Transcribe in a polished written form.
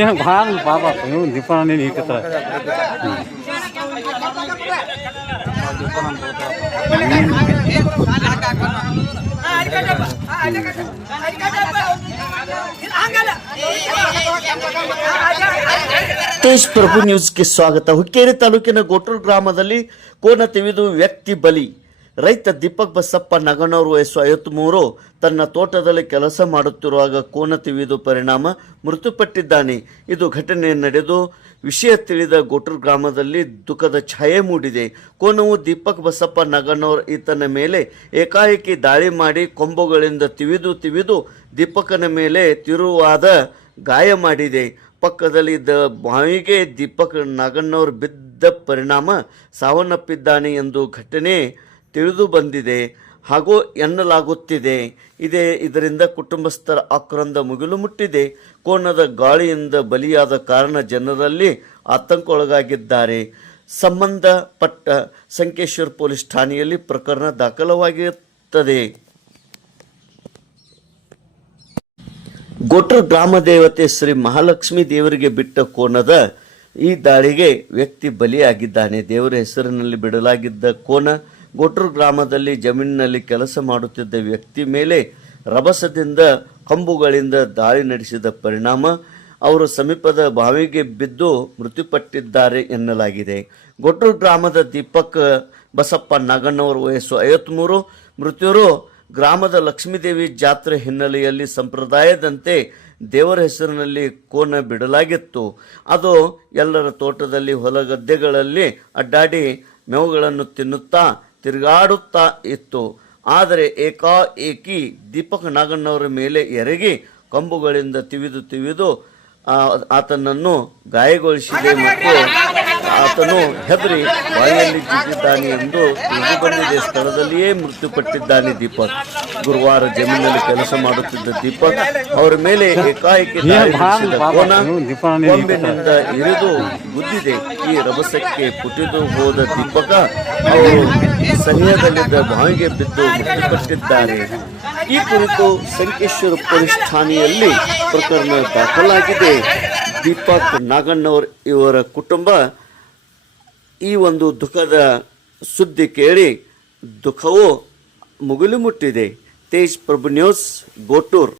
ಏನು ಭಾಳ ಪಾಪ ನೀವು ದೀಪಾವಳಿ ನೀಕತ್ತ ತೇಜ್ ಪ್ರಭು ನ್ಯೂಸ್ಗೆ ಸ್ವಾಗತ. ಹುಕ್ಕೇರಿ ತಾಲೂಕಿನ ಗೋಟೂರು ಗ್ರಾಮದಲ್ಲಿ ಕೋನ ತಿವಿದು ವ್ಯಕ್ತಿ ಬಲಿ. ರೈತ ದೀಪಕ್ ಬಸಪ್ಪ ನಗನವರು ವಯಸ್ಸು 53 ತನ್ನ ತೋಟದಲ್ಲಿ ಕೆಲಸ ಮಾಡುತ್ತಿರುವಾಗ ಕೋನ ತಿವಿದು ಪರಿಣಾಮ ಮೃತಪಟ್ಟಿದ್ದಾನೆ. ಇದು ಘಟನೆ ನಡೆದು ವಿಷಯ ತಿಳಿದ ಗೋಟೂರು ಗ್ರಾಮದಲ್ಲಿ ದುಃಖದ ಛಾಯೆ ಮೂಡಿದೆ. ಕೋನವು ದೀಪಕ್ ಬಸಪ್ಪ ನಗನವರು ಈತನ ಮೇಲೆ ಏಕಾಏಕಿ ದಾಳಿ ಮಾಡಿ ಕೊಂಬುಗಳಿಂದ ತಿವಿದು ದೀಪಕನ ಮೇಲೆ ತಿರುವಾದ ಗಾಯ ಮಾಡಿದೆ. ಪಕ್ಕದಲ್ಲಿ ಇದ್ದ ಬಾವಿಗೆ ದೀಪಕ್ ನಾಗಣ್ಣವರು ಬಿದ್ದ ಪರಿಣಾಮ ಸಾವನ್ನಪ್ಪಿದ್ದಾನೆ ಎಂದು ಘಟನೆ ತಿಳಿದು ಬಂದಿದೆ ಹಾಗೂ ಎನ್ನಲಾಗುತ್ತಿದೆ. ಇದರಿಂದ ಕುಟುಂಬಸ್ಥರ ಆಕ್ರಂದ ಮುಗಿಲು ಮುಟ್ಟಿದೆ. ಕೋನದ ಗಾಳಿಯಿಂದ ಬಲಿಯಾದ ಕಾರಣ ಜನರಲ್ಲಿ ಆತಂಕಕ್ಕೊಳಗಾಗಿದ್ದಾರೆ. ಸಂಬಂಧಪಟ್ಟ ಸಂಕೇಶ್ವರ ಪೊಲೀಸ್ ಠಾಣೆಯಲ್ಲಿ ಪ್ರಕರಣ ದಾಖಲಾಗಿರುತ್ತದೆ. ಗೋಟೂರು ಗ್ರಾಮ ದೇವತೆ ಶ್ರೀ ಮಹಾಲಕ್ಷ್ಮಿ ದೇವರಿಗೆ ಬಿಟ್ಟ ಕೋನದ ಈ ದಾಳಿಗೆ ವ್ಯಕ್ತಿ ಬಲಿಯಾಗಿದ್ದಾನೆ. ದೇವರ ಹೆಸರಿನಲ್ಲಿ ಬಿಡಲಾಗಿದ್ದ ಕೋನ ಗೋಟೂರು ಗ್ರಾಮದಲ್ಲಿ ಜಮೀನಿನಲ್ಲಿ ಕೆಲಸ ಮಾಡುತ್ತಿದ್ದ ವ್ಯಕ್ತಿ ಮೇಲೆ ರಭಸದಿಂದ ಕಂಬುಗಳಿಂದ ದಾಳಿ ನಡೆಸಿದ ಪರಿಣಾಮ ಅವರು ಸಮೀಪದ ಬಾವಿಗೆ ಬಿದ್ದು ಮೃತಪಟ್ಟಿದ್ದಾರೆ ಎನ್ನಲಾಗಿದೆ. ಗೋಟೂರು ಗ್ರಾಮದ ದೀಪಕ್ ಬಸಪ್ಪ ನಾಗಣ್ಣವರ ವಯಸ್ಸು 53. ಮೃತರು ಗ್ರಾಮದ ಲಕ್ಷ್ಮೀದೇವಿ ಜಾತ್ರೆ ಹಿನ್ನೆಲೆಯಲ್ಲಿ ಸಂಪ್ರದಾಯದಂತೆ ದೇವರ ಹೆಸರಿನಲ್ಲಿ ಕೋನ ಬಿಡಲಾಗಿತ್ತು. ಅದು ಎಲ್ಲರ ತೋಟದಲ್ಲಿ ಹೊಲಗದ್ದೆಗಳಲ್ಲಿ ಅಡ್ಡಾಡಿ ಮೇವುಗಳನ್ನು ತಿನ್ನುತ್ತಾ ತಿರುಗಾಡುತ್ತಾ ಇತ್ತು. ಆದರೆ ಏಕಾಏಕಿ ದೀಪಕ್ ನಾಗಣ್ಣವರ ಮೇಲೆ ಎರಗಿ ಕೊಂಬುಗಳಿಂದ ತಿವಿದು ಆತನನ್ನು ಗಾಯಗೊಳಿಸಿದೆ ಮತ್ತು ಆತನು ಹೆದರಿ ಬಾಯಿಯಲ್ಲಿ ಜಿದ್ದಿದ್ದಾನೆ ಎಂದು ತಿಳಿದು ಬಂದಿದೆ. ಸ್ಥಳದಲ್ಲಿಯೇ ಮೃತಪಟ್ಟಿದ್ದಾನೆ ದೀಪಕ್. ಗುರುವಾರ ಜಮೀನಿನಲ್ಲಿ ಕೆಲಸ ಮಾಡುತ್ತಿದ್ದ ದೀಪಕ್ ಅವರ ಮೇಲೆ ಏಕಾಏಕಿ ಕೊಂಬಿನಿಂದ ಇರಿದು ಗುದ್ದಿದೆ. ಈ ರಭಸಕ್ಕೆ ಪುಟಿದು ಹೋದ ದೀಪಕ ಅವರು ಸಮಯದಲ್ಲಿದ್ದ ಬಾವಿಗೆ ಬಿದ್ದು ಮೃತಪಟ್ಟಿದ್ದಾರೆ. ಈ ಕುರಿತು ಸಂಕೇಶ್ವರ ಪೊಲೀಸ್ ಠಾಣೆಯಲ್ಲಿ ಪ್ರಕರಣ ದಾಖಲಾಗಿದೆ. ದೀಪಕ್ ನಾಗಣ್ಣವರ್ ಇವರ ಕುಟುಂಬ ಈ ಒಂದು ದುಃಖದ ಸುದ್ದಿ ಕೇಳಿ ದುಃಖವು ಮುಗಿಲು ಮುಟ್ಟಿದೆ. ತೇಜ್ ಪ್ರಭು ನ್ಯೂಸ್, ಗೋಟೂರ್.